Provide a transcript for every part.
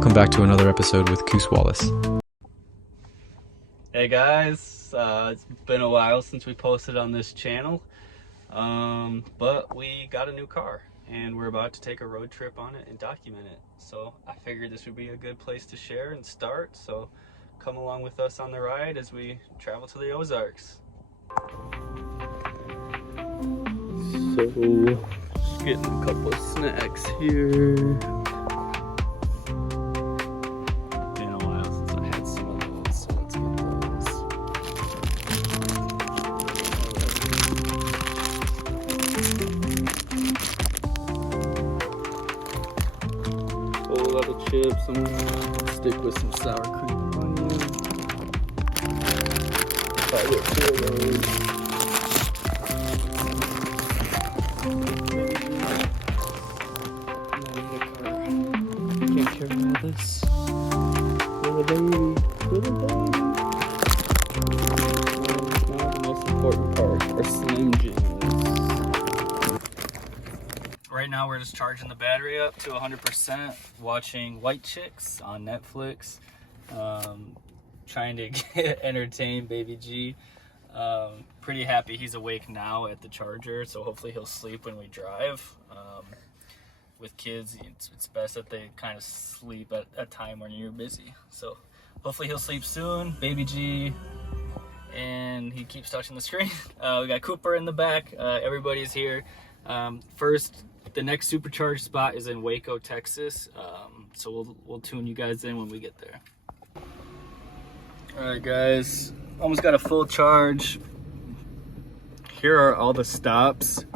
welcome back to another episode with Coos Wallace. Hey guys, it's been a while since we posted on this channel, but we got a new car and we're about to take a road trip on it and document it. So I figured this would be a good place to share and start, so come along with us on the ride as we travel to the Ozarks. So, just getting a couple of snacks here. Been a while since I had some of those, so let's get those. Whole lot of chips. I'm gonna stick with some sour cream and onion. Probably can't carry all this. Little baby. Now the most important part, our Slim Jims. Right now we're just charging the battery up to 100%, watching White Chicks on Netflix. Trying to entertain baby G. Pretty happy he's awake now at the charger, so hopefully he'll sleep when we drive. With kids, it's best that they kind of sleep at a time when you're busy. So hopefully he'll sleep soon, baby G, and he keeps touching the screen. We got Cooper in the back. Everybody's here. First, the next supercharged spot is in Waco, Texas. So we'll tune you guys in when we get there. All right, guys, almost got a full charge. Here are all the stops.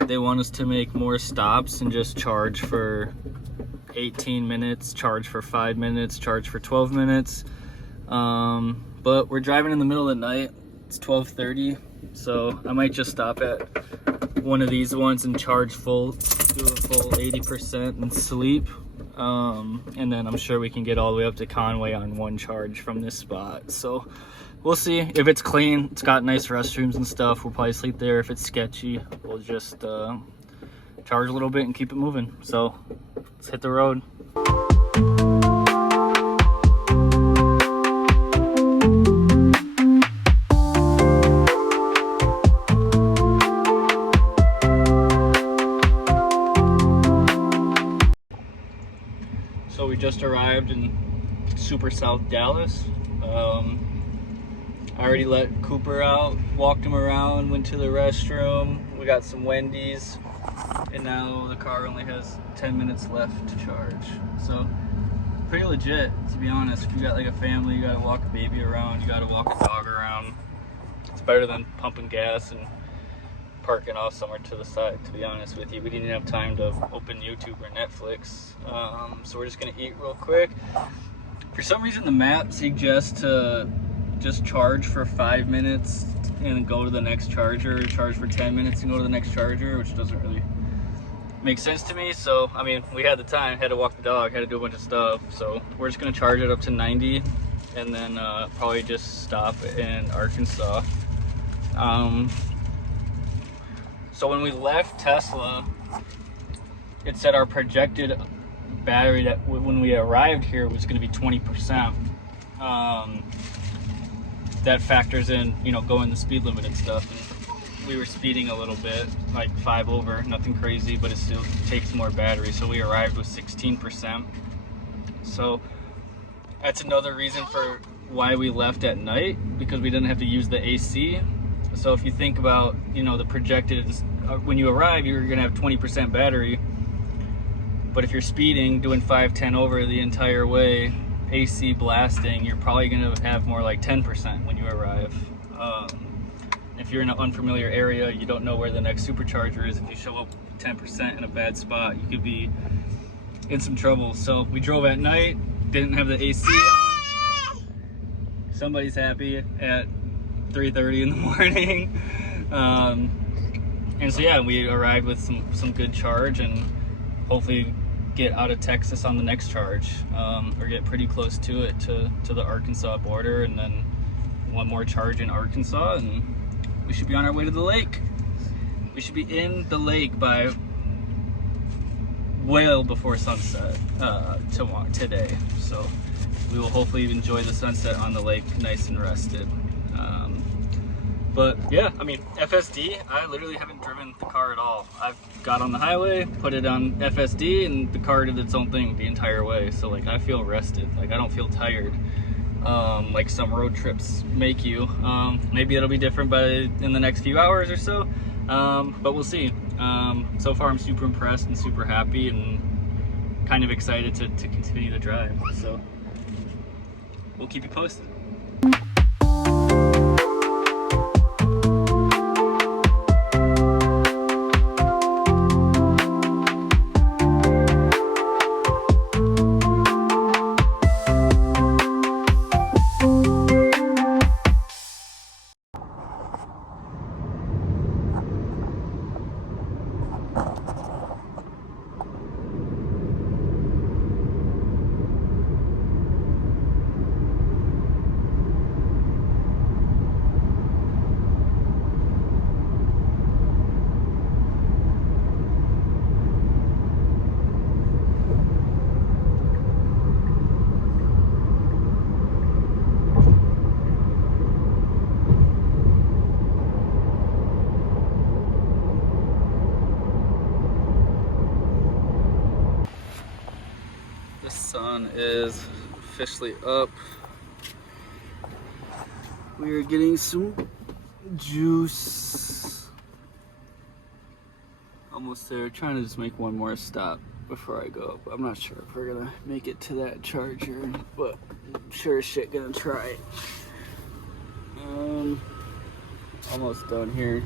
They want us to make more stops and just charge for 18 minutes, charge for 5 minutes, charge for 12 minutes. But we're driving in the middle of the night. It's 12:30, so I might just stop at one of these ones and charge full, do a full 80% and sleep. And then I'm sure we can get all the way up to Conway on one charge from this spot. So we'll see. If it's clean, it's got nice restrooms and stuff, we'll probably sleep there. If it's sketchy, we'll just charge a little bit and keep it moving. So let's hit the road. So we just arrived in super South Dallas. I already let Cooper out, walked him around, went to the restroom. We got some Wendy's, and now the car only has 10 minutes left to charge. So pretty legit, to be honest. If you got like a family, you gotta walk a baby around, you gotta walk a dog around. It's better than pumping gas and parking off somewhere to the side, to be honest with you. We didn't have time to open YouTube or Netflix, so we're just gonna eat real quick. For some reason the map suggests to just charge for 5 minutes and go to the next charger, charge for 10 minutes and go to the next charger, which doesn't really make sense to me. So I mean, we had the time, had to walk the dog, had to do a bunch of stuff, so we're just gonna charge it up to 90 and then probably just stop in Arkansas. So when we left Tesla, it said our projected battery that when we arrived here was going to be 20%. That factors in, you know, going the speed limit and stuff. And we were speeding a little bit, like 5 over, nothing crazy, but it still takes more battery. So we arrived with 16%. So that's another reason for why we left at night, because we didn't have to use the AC. So if you think about, you know, the projected, when you arrive, you're gonna have 20% battery. But if you're speeding, doing 5, 10 over the entire way, AC blasting, you're probably gonna have more like 10% when you arrive. If you're in an unfamiliar area, you don't know where the next supercharger is. If you show up 10% in a bad spot, you could be in some trouble. So we drove at night, didn't have the AC on. Somebody's happy at 3:30 in the morning. And so yeah, we arrived with some good charge and hopefully get out of Texas on the next charge, or get pretty close to it, to the Arkansas border, and then one more charge in Arkansas and we should be on our way to the lake. We should be in the lake by well before sunset today. So we will hopefully enjoy the sunset on the lake nice and rested. But yeah, I mean, FSD, I literally haven't driven the car at all. I've got on the highway, put it on FSD, and the car did its own thing the entire way. So like, I feel rested. Like, I don't feel tired. Like some road trips make you. Maybe it'll be different in the next few hours or so, but we'll see. So far I'm super impressed and super happy and kind of excited to continue the drive. So we'll keep you posted. The sun is officially up. We are getting some juice. Almost there. Trying to just make one more stop before I go up. I'm not sure if we're gonna make it to that charger, but I'm sure as shit gonna try it. Almost done here.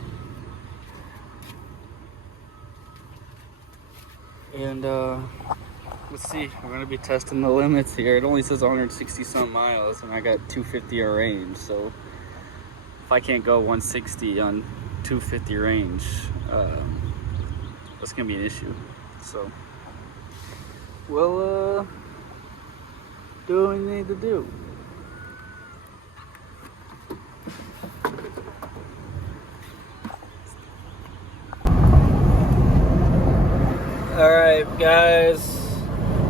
And let's see, we're gonna be testing the limits here. It only says 160 some miles and I got 250 a range, so if I can't go 160 on 250 range, that's gonna be an issue. So we'll do what we need to do. Alright guys,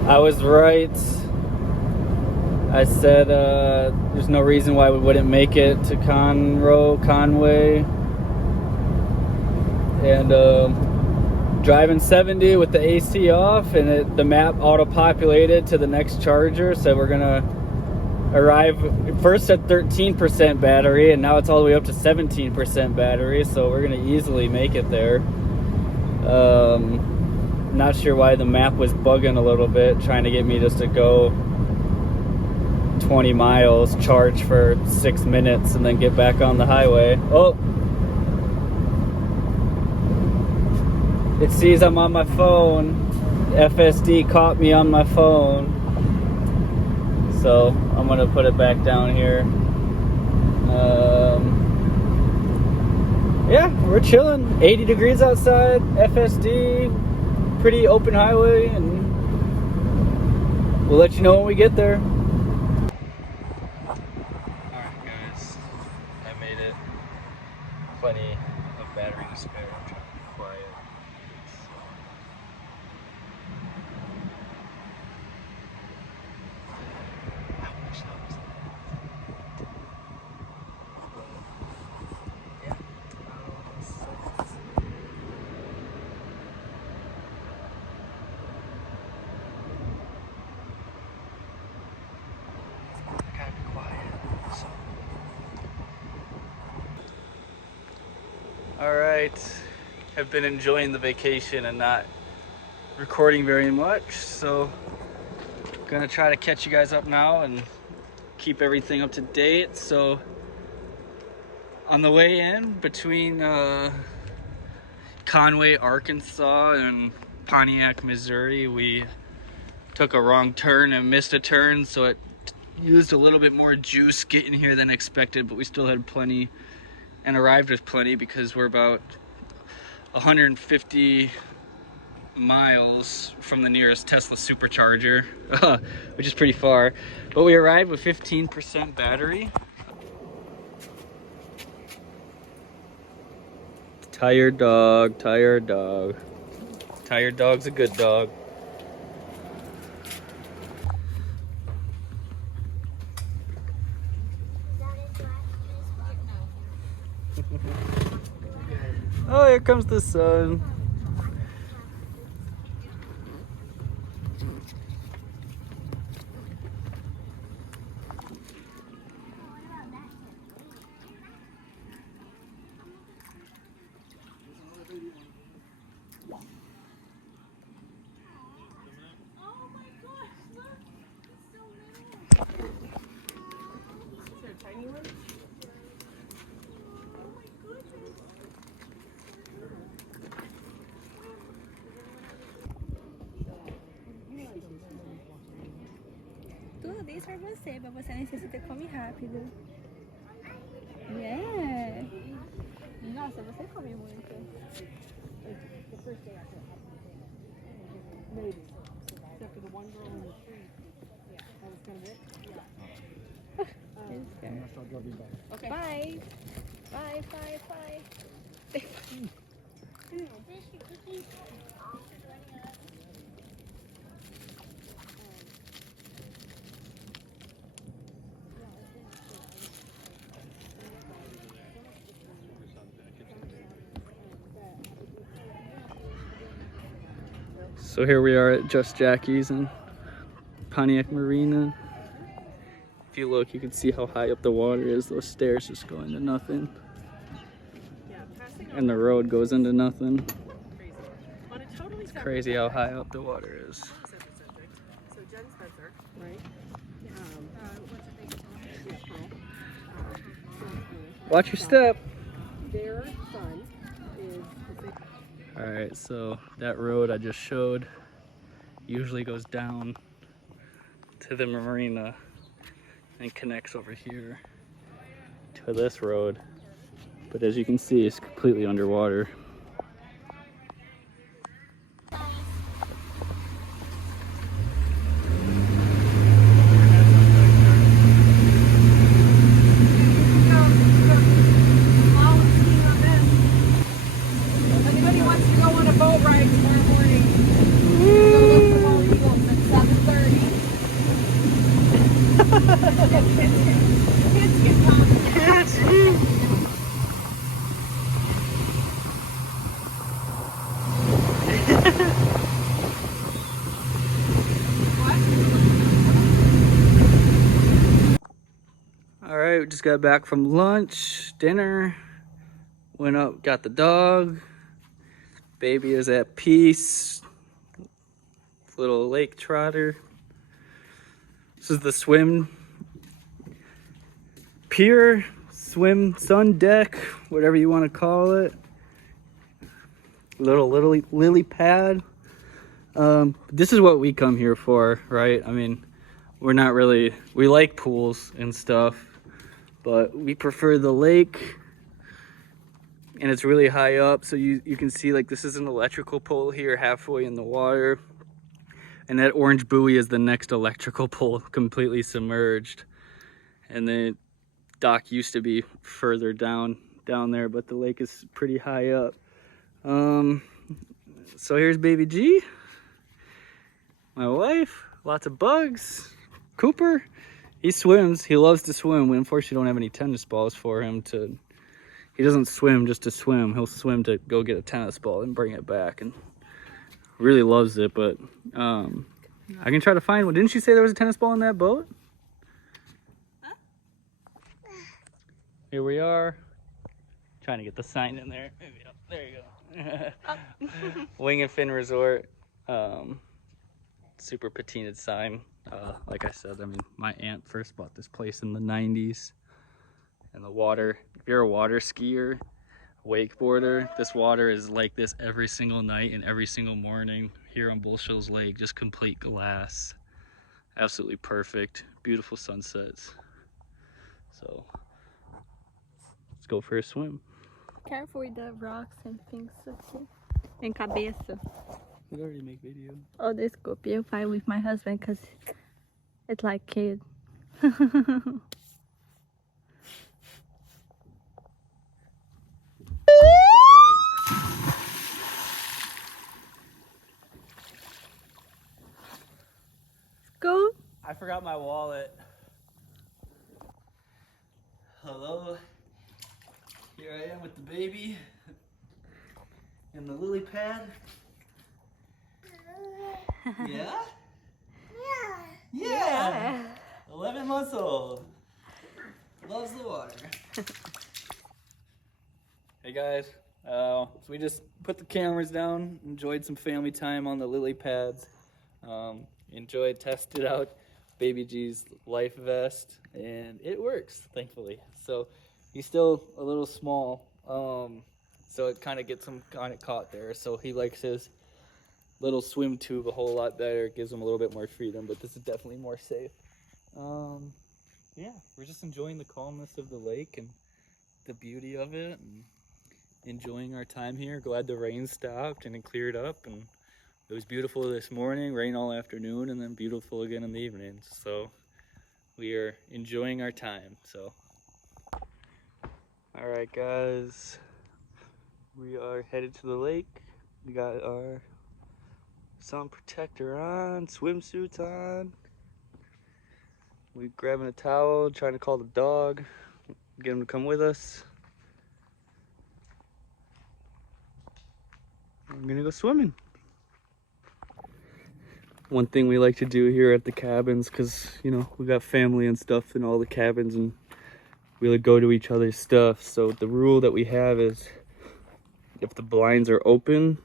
I was right. I said there's no reason why we wouldn't make it to Conway. And driving 70 with the AC off, and the map auto-populated to the next charger, so we're gonna arrive first at 13% battery, and now it's all the way up to 17% battery, so we're gonna easily make it there. Not sure why the map was bugging a little bit, trying to get me just to go 20 miles, charge for 6 minutes, and then get back on the highway. Oh! It sees I'm on my phone. FSD caught me on my phone. So I'm gonna put it back down here. Yeah, we're chilling. 80 degrees outside, FSD. Pretty open highway, and we'll let you know when we get there. Alright guys, I made it. Plenty of battery to spare. I'm trying to be quiet. I wish I was there. Yeah. Alright, have been enjoying the vacation and not recording very much, so gonna try to catch you guys up now and keep everything up to date. So on the way in between Conway, Arkansas and Pontiac, Missouri, we took a wrong turn and missed a turn, so it used a little bit more juice getting here than expected, but we still had plenty and arrived with plenty because we're about 150 miles from the nearest Tesla supercharger, which is pretty far, but we arrived with 15% battery. Tired dog, tired dog. Tired dog's a good dog. Oh, here comes the sun. Tudo isso pra você, mas você necessita comer rápido. Yeah. Nossa, você come muito. Okay. Bye. Bye, bye, bye. So here we are at Just Jackie's in Pontiac Marina. If you look, you can see how high up the water is. Those stairs just go into nothing. And the road goes into nothing. It's crazy how high up the water is. Watch your step. Their son is. Alright, so that road I just showed usually goes down to the marina and connects over here to this road. But as you can see, it's completely underwater. Anybody wants to go on a boat ride tomorrow morning? Go look for Bald Eagles at 7:30. Kids can come. Alright, we just got back from lunch, dinner. Went up, got the dog. Baby is at peace. Little lake trotter. This is the swim pier, swim sun deck, whatever you want to call it. Little lily pad. This is what we come here for, right? I mean, we're not really, we like pools and stuff, but we prefer the lake. And it's really high up, so you can see like this is an electrical pole here halfway in the water. And that orange buoy is the next electrical pole, completely submerged. And the dock used to be further down there, but the lake is pretty high up. So here's baby G, my wife, lots of bugs. Cooper, he swims, he loves to swim. We unfortunately don't have any tennis balls for him to, he doesn't swim just to swim. He'll swim to go get a tennis ball and bring it back, and really loves it. But I can try to find one. Didn't you say there was a tennis ball in that boat? Huh? Here we are, trying to get the sign in there. There you go. Wing and Fin Resort. Super patinaed sign. Like I said, I mean, my aunt first bought this place in the 90s. And the water, if you're a water skier, wakeboarder, this water is like this every single night and every single morning here on Bull Shoals Lake. Just complete glass. Absolutely perfect. Beautiful sunsets. So let's go for a swim. Careful with the rocks and things assim. Em cabeça. We already make video. Oh, desculpe, eu fight with my husband because it's like kid. Go. I forgot my wallet. Hello. Here I am with the baby and the lily pad. Yeah? Yeah! 11 months old. Loves the water. Hey guys, so we just put the cameras down, enjoyed some family time on the lily pads, tested out Baby G's life vest, and it works, thankfully. So he's still a little small, so it kind of gets him kind of caught there. So he likes his little swim tube a whole lot better. It gives him a little bit more freedom, but this is definitely more safe. Yeah, we're just enjoying the calmness of the lake and the beauty of it, and enjoying our time here. Glad the rain stopped and it cleared up, and it was beautiful this morning, rain all afternoon, and then beautiful again in the evenings. So we are enjoying our time. So all right guys, we are headed to the lake. We got our sun protector on, swimsuits on. We grabbing a towel, trying to call the dog, get him to come with us. I'm gonna go swimming. One thing we like to do here at the cabins, because you know we got family and stuff in all the cabins, and we like go to each other's stuff. So the rule that we have is, if the blinds are open,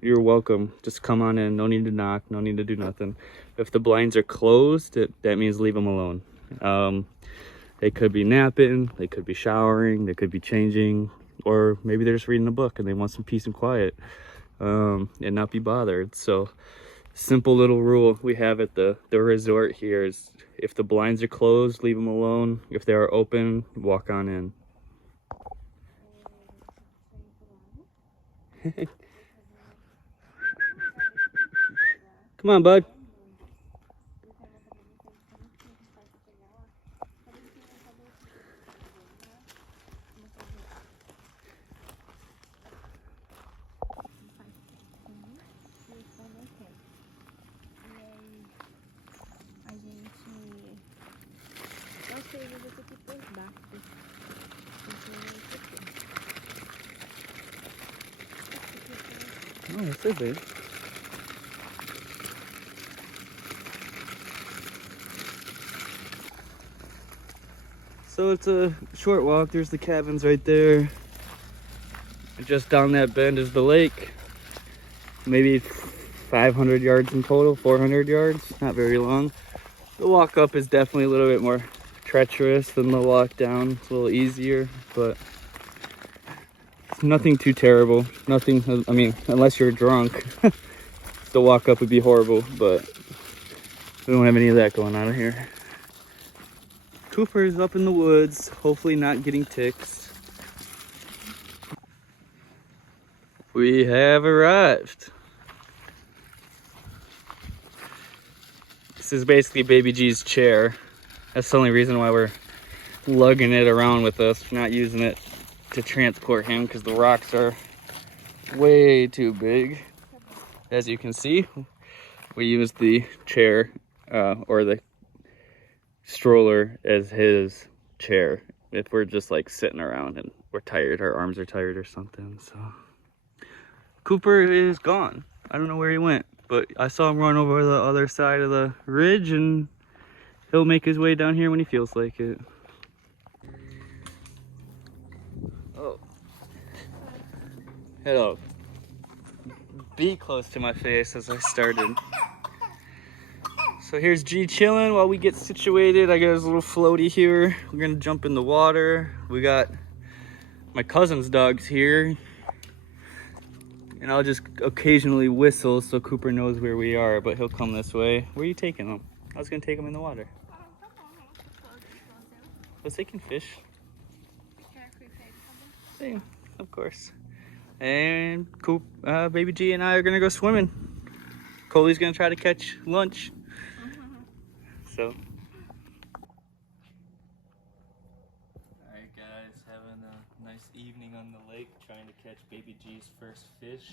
you're welcome. Just come on in. No need to knock. No need to do nothing. If the blinds are closed, that means leave them alone. They could be napping. They could be showering. They could be changing, or maybe they're just reading a book and they want some peace and quiet, and not be bothered. So simple little rule we have at the resort here is, if the blinds are closed, leave them alone. If they are open, walk on in. Come on, bud. Oh, that's so big. So it's a short walk. There's the cabins right there. And just down that bend is the lake. Maybe 500 yards in total, 400 yards, not very long. The walk up is definitely a little bit more treacherous than the walk down. It's a little easier, but it's nothing too terrible. Nothing, I mean, unless you're drunk, the walk up would be horrible, but we don't have any of that going on here. Cooper is up in the woods, hopefully not getting ticks. We have arrived. This is basically Baby G's chair. That's the only reason why we're lugging it around with us, not using it to transport him, because the rocks are way too big. As you can see, we use the chair or the stroller as his chair if we're just like sitting around and we're tired, our arms are tired or something. So Cooper is gone. I don't know where he went, but I saw him run over the other side of the ridge, and he'll make his way down here when he feels like it. Oh, hello. Be close to my face as I started. So here's G chilling while we get situated. I got his little floaty here. We're gonna jump in the water. We got my cousin's dogs here. And I'll just occasionally whistle so Cooper knows where we are, but he'll come this way. Where are you taking him? I was gonna take him in the water. But they can fish. Yeah, of course. And Baby G and I are gonna go swimming. Coley's gonna try to catch lunch. So. Alright guys, having a nice evening on the lake, trying to catch Baby G's first fish.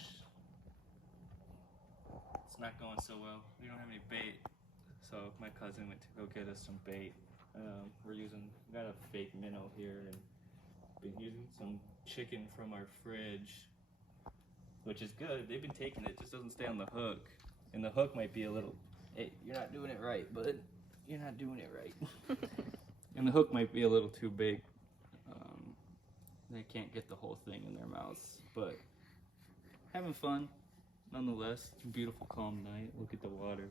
It's not going so well. We don't have any bait, so my cousin went to go get us some bait. We got a fake minnow here, and Been using some chicken from our fridge, which is good. They've been taking it, just doesn't stay on the hook. And the hook might be a little, hey, you're not doing it right, bud. You're not doing it right. And the hook might be a little too big. They can't get the whole thing in their mouths, but having fun nonetheless. Beautiful, calm night. Look at the water.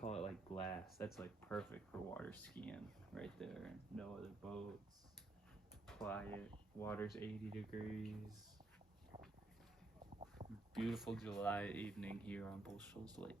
Call it like glass. That's like perfect for water skiing right there. No other boats. Quiet. Water's 80 degrees. Beautiful July evening here on Bull Shoals Lake.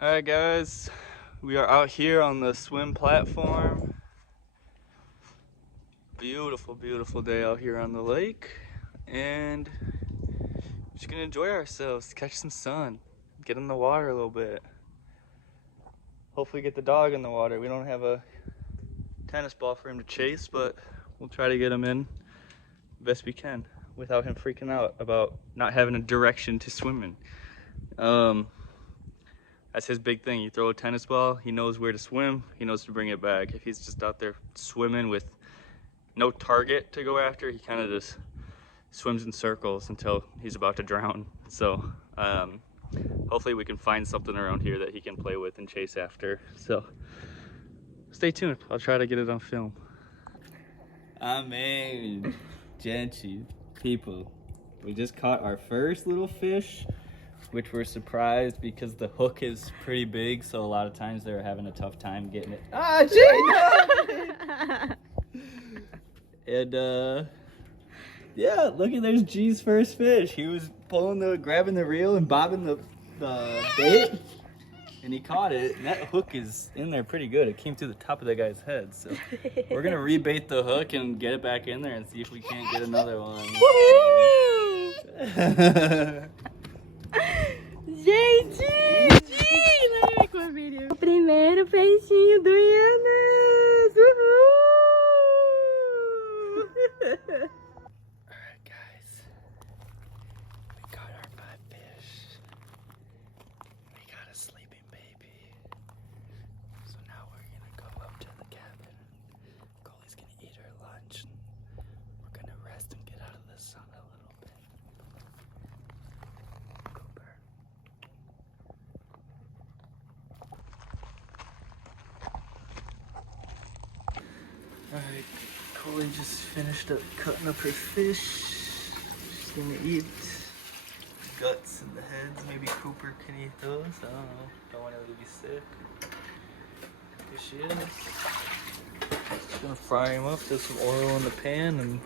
Alright guys, we are out here on the swim platform. Beautiful, beautiful day out here on the lake. And we're just gonna enjoy ourselves, catch some sun, get in the water a little bit. Hopefully get the dog in the water. We don't have a tennis ball for him to chase, but we'll try to get him in best we can without him freaking out about not having a direction to swim in. That's his big thing. You throw a tennis ball, he knows where to swim, he knows to bring it back. If he's just out there swimming with no target to go after, he kind of just swims in circles until he's about to drown. So hopefully we can find something around here that he can play with and chase after. So stay tuned. I'll try to get it on film. Amen. Gentry, people, we just caught our first little fish, which we're surprised because the hook is pretty big, so a lot of times they were having a tough time getting it. Ah, Jane! And yeah, look at, there's G's first fish. He was grabbing the reel and bobbing the bait, and he caught it. And that hook is in there pretty good. It came through the top of that guy's head. So we're gonna rebait the hook and get it back in there and see if we can't get another one. Gente! Let me O primeiro peixinho do Yanas! Uhul! Alright guys, we got our 5 fish. We got a sleeping baby. So now we're gonna go up to the cabin. Coley's gonna eat her lunch. We're gonna rest and get out of the sun a little bit. Cooper. Alright, Coley just finished up cutting up her fish. She's gonna eat the guts and the heads. Maybe Cooper can eat those. I don't know. Don't want her to be sick. Here she is. Just gonna fry him up. There's some oil in the pan and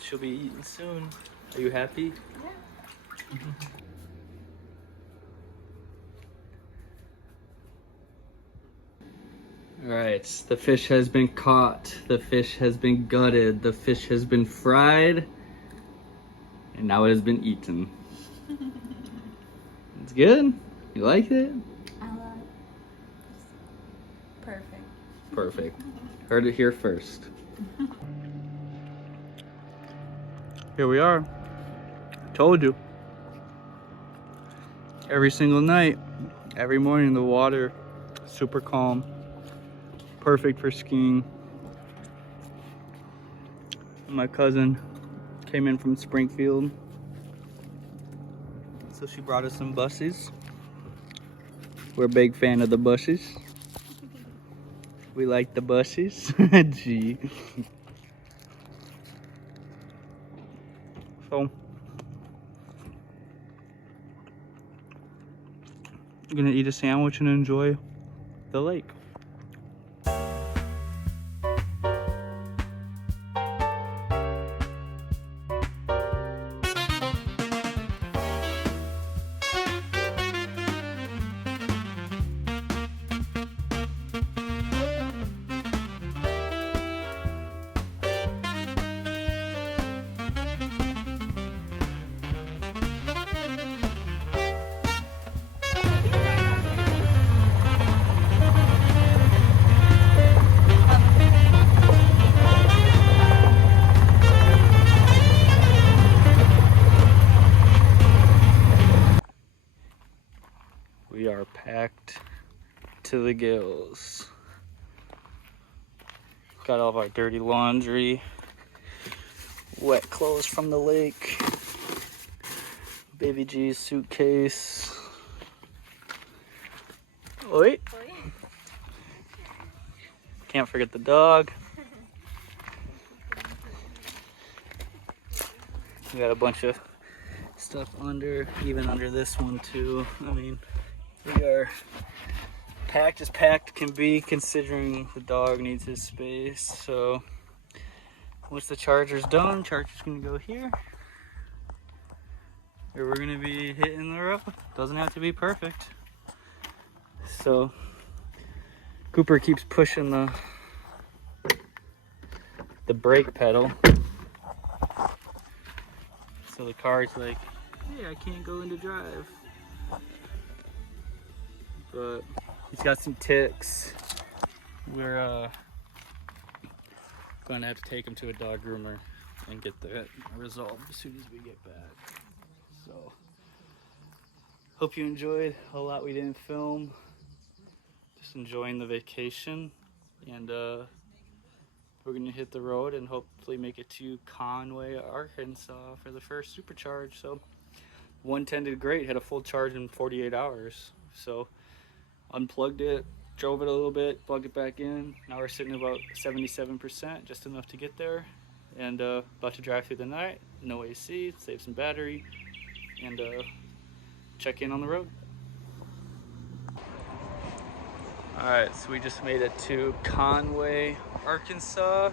she'll be eating soon. Are you happy? Yeah. Alright, the fish has been caught, the fish has been gutted, the fish has been fried, and now it has been eaten. It's good? You like it? I love it. Perfect. Perfect. Heard it here first. Here we are. Told you. Every single night, every morning, the water super calm. Perfect for skiing. My cousin came in from Springfield, so she brought us some buses. We're a big fan of the buses. We like the buses. Gee. So I'm gonna eat a sandwich and enjoy the lake. We are packed to the gills. Got all of our dirty laundry, wet clothes from the lake, Baby G's suitcase. Oi! Can't forget the dog. We got a bunch of stuff even under this one too. I mean, we are packed as packed can be, considering the dog needs his space. So once the charger's done, charger's gonna go here, where we're gonna be hitting the road. Doesn't have to be perfect. So Cooper keeps pushing the brake pedal, so the car's like, hey, I can't go into drive. But he's got some ticks. We're gonna have to take him to a dog groomer and get that resolved as soon as we get back. So hope you enjoyed a lot we didn't film. Just enjoying the vacation, and we're gonna hit the road and hopefully make it to Conway, Arkansas for the first supercharge. So 110 did great, had a full charge in 48 hours. So unplugged it, drove it a little bit, plugged it back in. Now we're sitting about 77%, just enough to get there. And about to drive through the night, no AC, save some battery, and check in on the road. Alright, so we just made it to Conway, Arkansas.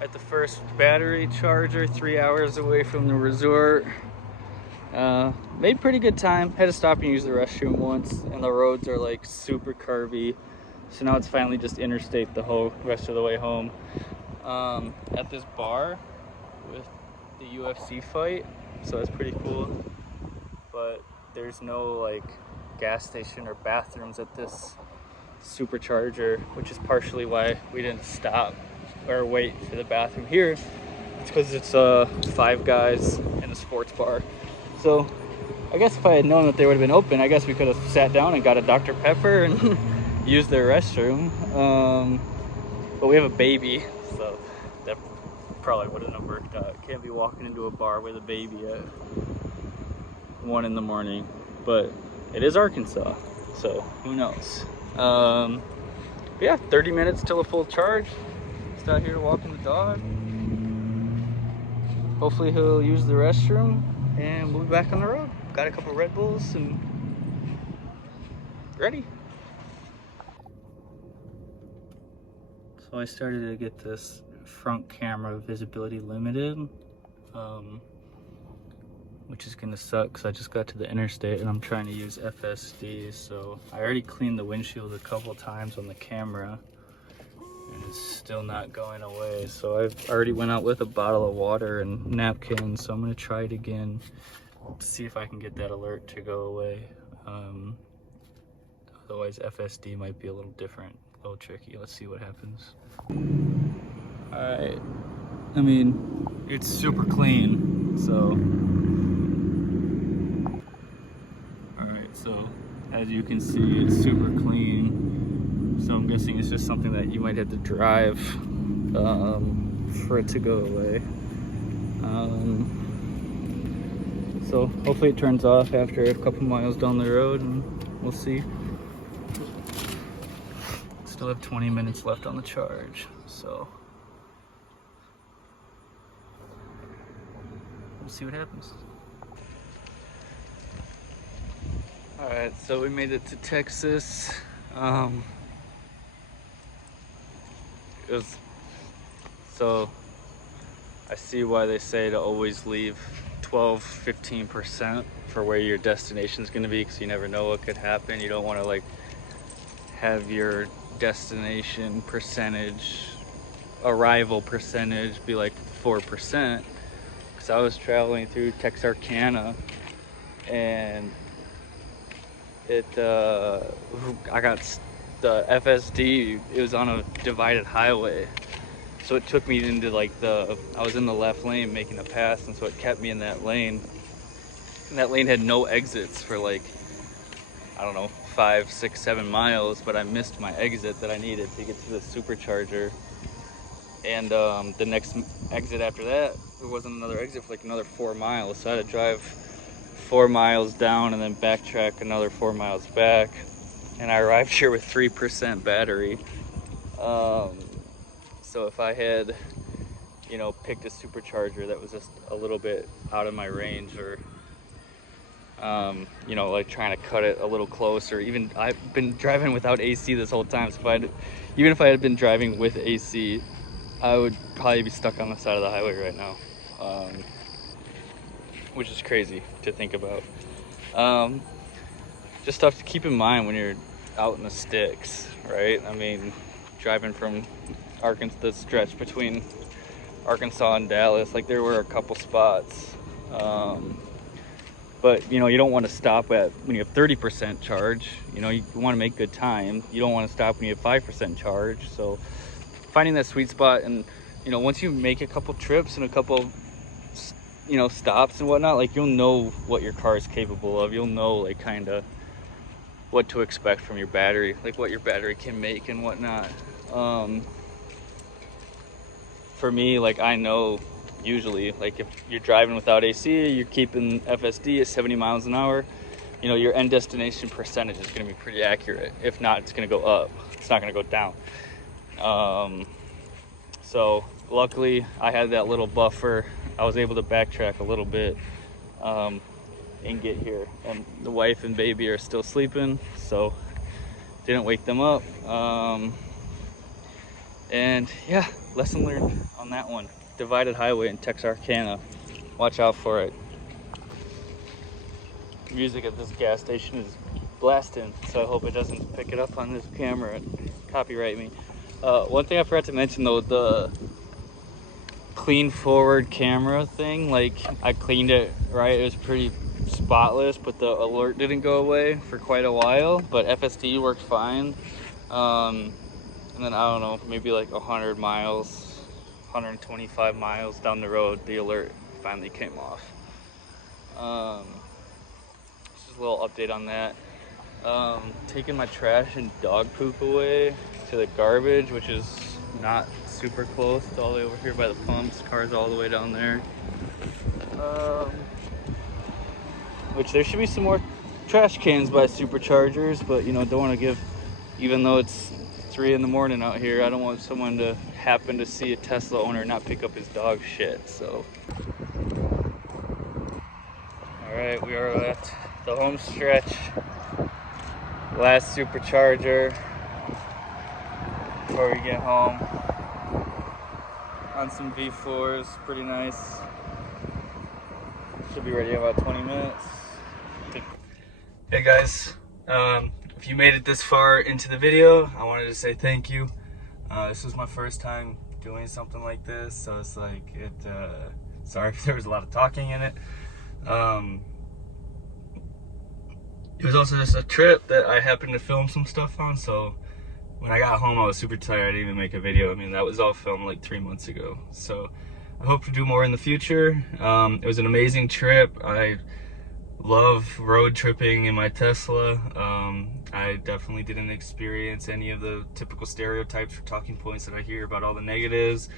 At the first battery charger, 3 hours away from the resort. Made pretty good time. Had to stop and use the restroom once, and the roads are like super curvy. So now it's finally just interstate the whole rest of the way home. At this bar with the UFC fight, so that's pretty cool. But there's no like gas station or bathrooms at this supercharger, which is partially why we didn't stop or wait for the bathroom here. It's because it's Five Guys and a sports bar. So I guess if I had known that they would have been open, I guess we could have sat down and got a Dr. Pepper and used their restroom. But we have a baby, so that probably wouldn't have worked out. Can't be walking into a bar with a baby at 1 in the morning, but it is Arkansas, so who knows. But yeah, 30 minutes till a full charge. Just out here walking the dog. Hopefully he'll use the restroom and we'll be back on the road. Got a couple Red Bulls and ready. So I started to get this front camera visibility limited, which is gonna suck because I just got to the interstate and I'm trying to use FSD. So I already cleaned the windshield a couple times on the camera and it's still not going away. So I've already went out with a bottle of water and napkins. So I'm gonna try it again to see if I can get that alert to go away. Otherwise FSD might be a little different, a little tricky. Let's see what happens. All right, I mean, it's super clean, so. All right, so as you can see, it's super clean. So I'm guessing it's just something that you might have to drive for it to go away. So hopefully it turns off after a couple miles down the road and we'll see. Still have 20 minutes left on the charge, so we'll see what happens. All right, so we made it to Texas. So I see why they say to always leave 12-15% for where your destination is going to be, because you never know what could happen. You don't want to like have your destination percentage, arrival percentage be like 4%, because I was traveling through Texarkana and I got the FSD, it was on a divided highway, so it took me into like I was in the left lane making a pass, and so it kept me in that lane, and that lane had no exits for like, I don't know, 5, 6, 7 miles, but I missed my exit that I needed to get to the supercharger. And the next exit after that, there wasn't another exit for like another 4 miles, so I had to drive 4 miles down and then backtrack another 4 miles back, and I arrived here with 3% battery. So if I had, you know, picked a supercharger that was just a little bit out of my range, or you know, like trying to cut it a little closer. Even I've been driving without AC this whole time, so even if I had been driving with AC, I would probably be stuck on the side of the highway right now, which is crazy to think about. Just stuff to keep in mind when you're out in the sticks, right? I mean, driving from Arkansas, the stretch between Arkansas and Dallas, like there were a couple spots. But you know, you don't want to stop when you have 30% charge. You know, you want to make good time. You don't want to stop when you have 5% charge. So finding that sweet spot, and you know, once you make a couple trips and a couple, you know, stops and whatnot, like you'll know what your car is capable of. You'll know like kind of what to expect from your battery, like what your battery can make and whatnot. For me, like I know usually, like if you're driving without AC, you're keeping FSD at 70 miles an hour, you know, your end destination percentage is going to be pretty accurate. If not, it's going to go up. It's not going to go down. So luckily I had that little buffer. I was able to backtrack a little bit and get here. And the wife and baby are still sleeping, so didn't wake them up. And yeah, lesson learned on that one. Divided highway in Texarkana. Watch out for it. Music at this gas station is blasting, so I hope it doesn't pick it up on this camera and copyright me. One thing I forgot to mention though, the clean forward camera thing, like I cleaned it right, it was pretty spotless, but the alert didn't go away for quite a while, but FSD worked fine. And then I don't know, maybe like 100 miles, 125 miles down the road, the alert finally came off. Just a little update on that. Taking my trash and dog poop away to the garbage, which is not super close. It's all the way over here by the pumps. Cars all the way down there. Which there should be some more trash cans by superchargers, but you know, don't want to give, even though it's 3 in the morning out here, I don't want someone to happen to see a Tesla owner not pick up his dog shit. So all right, we are at the home stretch, last supercharger before we get home, on some V4s. Pretty nice. Should be ready in about 20 minutes. Hey guys, if you made it this far into the video, I wanted to say thank you. This was my first time doing something like this, so it's like, sorry if there was a lot of talking in it. It was also just a trip that I happened to film some stuff on, so when I got home I was super tired. I didn't even make a video. I mean, that was all filmed like 3 months ago. So I hope to do more in the future. It was an amazing trip. I love road tripping in my Tesla. I definitely didn't experience any of the typical stereotypes or talking points that I hear about all the negatives.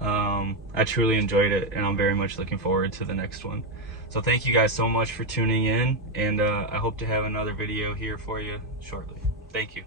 I truly enjoyed it, and I'm very much looking forward to the next one. So thank you guys so much for tuning in, and I hope to have another video here for you shortly. Thank you.